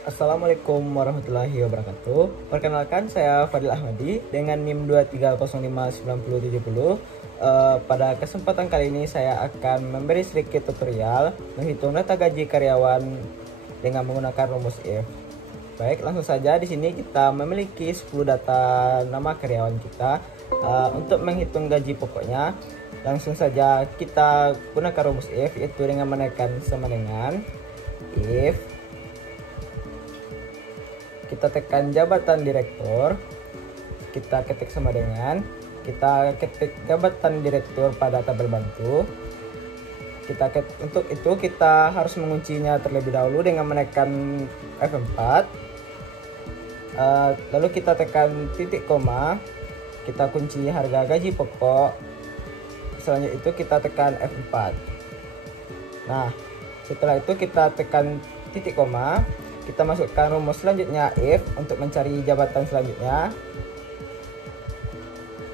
Assalamualaikum warahmatullahi wabarakatuh. Perkenalkan, saya Fadil Ahmadi dengan NIM 2305970. Pada kesempatan kali ini saya akan memberi sedikit tutorial menghitung data gaji karyawan dengan menggunakan rumus if. Baik, langsung saja. Di sini kita memiliki 10 data nama karyawan kita. Untuk menghitung gaji pokoknya, langsung saja kita gunakan rumus if, yaitu dengan menekan sama dengan if. Kita tekan jabatan direktur, kita ketik sama dengan, kita ketik jabatan direktur pada tabel bantu. Untuk itu kita harus menguncinya terlebih dahulu dengan menekan F4. Lalu kita tekan titik koma, kita kunci harga gaji pokok. Selanjutnya itu kita tekan F4. Nah, setelah itu kita tekan titik koma, kita masukkan rumus selanjutnya if untuk mencari jabatan selanjutnya.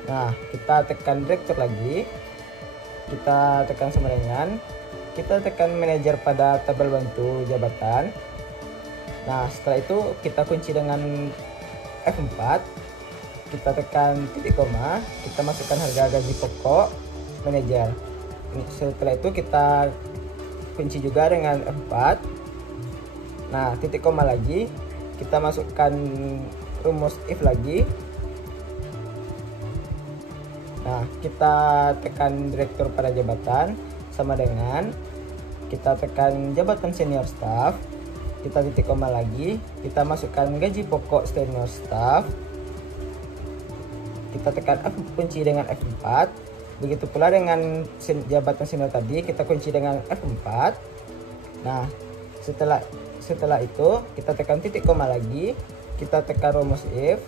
Nah, kita tekan direktur lagi, kita tekan sama dengan, kita tekan manajer pada tabel bantu jabatan. Nah, setelah itu kita kunci dengan F4, kita tekan titik koma, kita masukkan harga gaji pokok manajer. Setelah itu kita kunci juga dengan F4. Nah, titik koma lagi, kita masukkan rumus if lagi. Nah, kita tekan direktur pada jabatan sama dengan, kita tekan jabatan senior staff, kita titik koma lagi, kita masukkan gaji pokok senior staff, kita tekan F kunci dengan F4. Begitu pula dengan jabatan senior tadi, kita kunci dengan F4. Nah, setelah itu kita tekan titik koma lagi, kita tekan rumus if.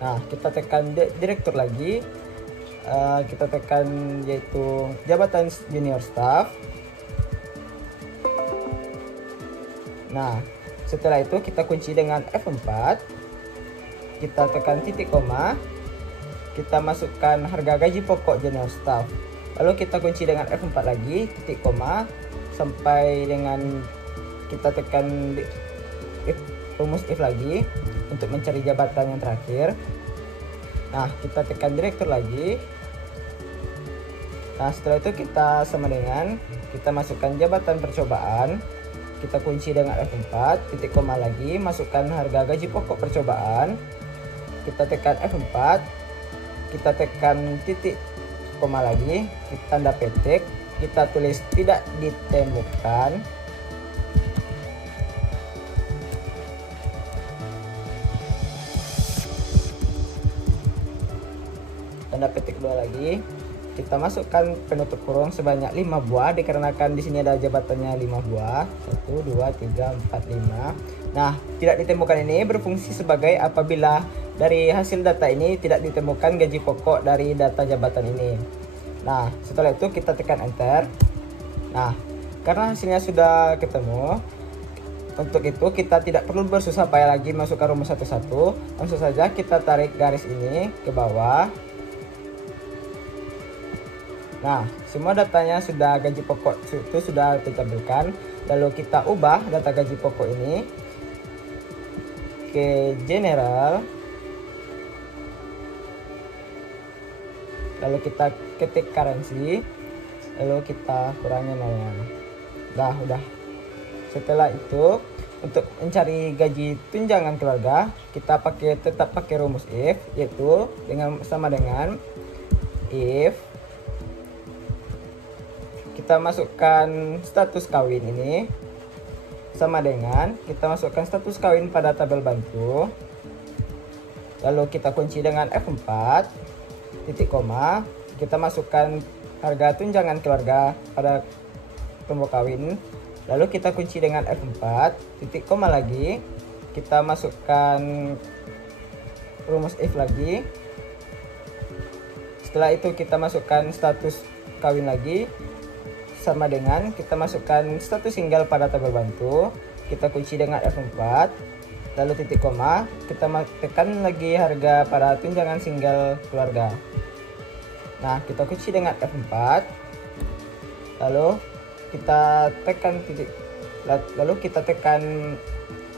Nah, kita tekan direktur lagi, kita tekan yaitu jabatan junior staff. Nah, setelah itu kita kunci dengan F4, kita tekan titik koma, kita masukkan harga gaji pokok junior staff. Lalu kita kunci dengan F4 lagi, titik koma, sampai dengan kita tekan rumus if lagi untuk mencari jabatan yang terakhir. Nah, kita tekan direktur lagi. Nah, setelah itu kita sama dengan, kita masukkan jabatan percobaan, kita kunci dengan F4, titik koma lagi, masukkan harga gaji pokok percobaan, kita tekan F4, kita tekan titik koma lagi, kita tanda petik, kita tulis tidak ditemukan. Tanda petik dua lagi, kita masukkan penutup kurung sebanyak 5 buah dikarenakan di sini ada jabatannya 5 buah. 1 2 3 4 5. Nah, tidak ditemukan ini berfungsi sebagai apabila dari hasil data ini tidak ditemukan gaji pokok dari data jabatan ini. Nah, setelah itu kita tekan enter. Nah, karena hasilnya sudah ketemu, untuk itu kita tidak perlu bersusah payah lagi masukkan rumus satu-satu. Langsung saja kita tarik garis ini ke bawah. Nah, semua datanya sudah, gaji pokok itu sudah ditampilkan. Lalu kita ubah data gaji pokok ini ke general. Lalu kita ketik currency, lalu kita kurangi nolnya. Udah. Setelah itu, untuk mencari gaji tunjangan keluarga, kita tetap pakai rumus if, yaitu sama dengan if kita masukkan status kawin ini sama dengan kita masukkan status kawin pada tabel bantu. Lalu kita kunci dengan F4, titik koma, kita masukkan harga tunjangan keluarga pada tombol kawin. Lalu kita kunci dengan F4, titik koma lagi, kita masukkan rumus if lagi. Setelah itu kita masukkan status kawin lagi, sama dengan kita masukkan status single pada tabel bantu, kita kunci dengan F4, lalu titik koma, kita tekan lagi harga pada tunjangan single keluarga. Nah, kita kunci dengan F4, lalu kita tekan titik lalu kita tekan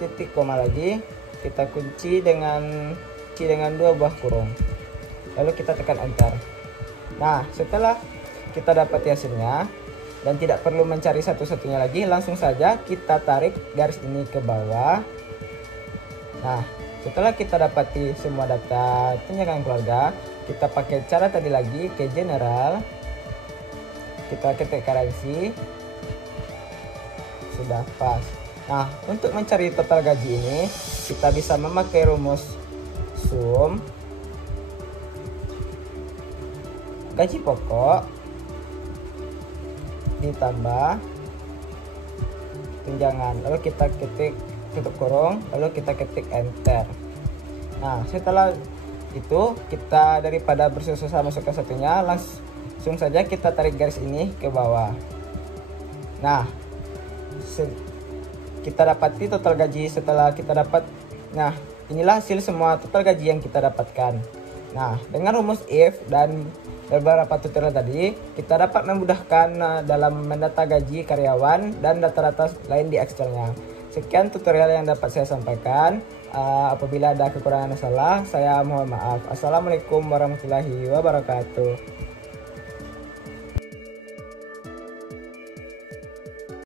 titik koma lagi, kita kunci dengan dua buah kurung, lalu kita tekan enter. Nah, setelah kita dapat hasilnya dan tidak perlu mencari satu-satunya lagi, langsung saja kita tarik garis ini ke bawah. Nah, setelah kita dapati semua data tunjangan keluarga, kita pakai cara tadi lagi ke general, kita ketik currency, sudah pas. Nah, untuk mencari total gaji ini kita bisa memakai rumus sum gaji pokok ditambah tunjangan, lalu kita ketik tutup kurung, lalu kita ketik enter. Nah, setelah itu kita daripada bersusah masuk ke satunya, langsung saja kita tarik garis ini ke bawah. Nah, kita dapati total gaji setelah kita dapat. Nah, inilah hasil semua total gaji yang kita dapatkan. Nah, dengan rumus if dan beberapa tutorial tadi, kita dapat memudahkan dalam mendata gaji karyawan dan data-data lain di Excel-nya. Sekian tutorial yang dapat saya sampaikan. Apabila ada kekurangan dan salah, saya mohon maaf. Assalamualaikum warahmatullahi wabarakatuh.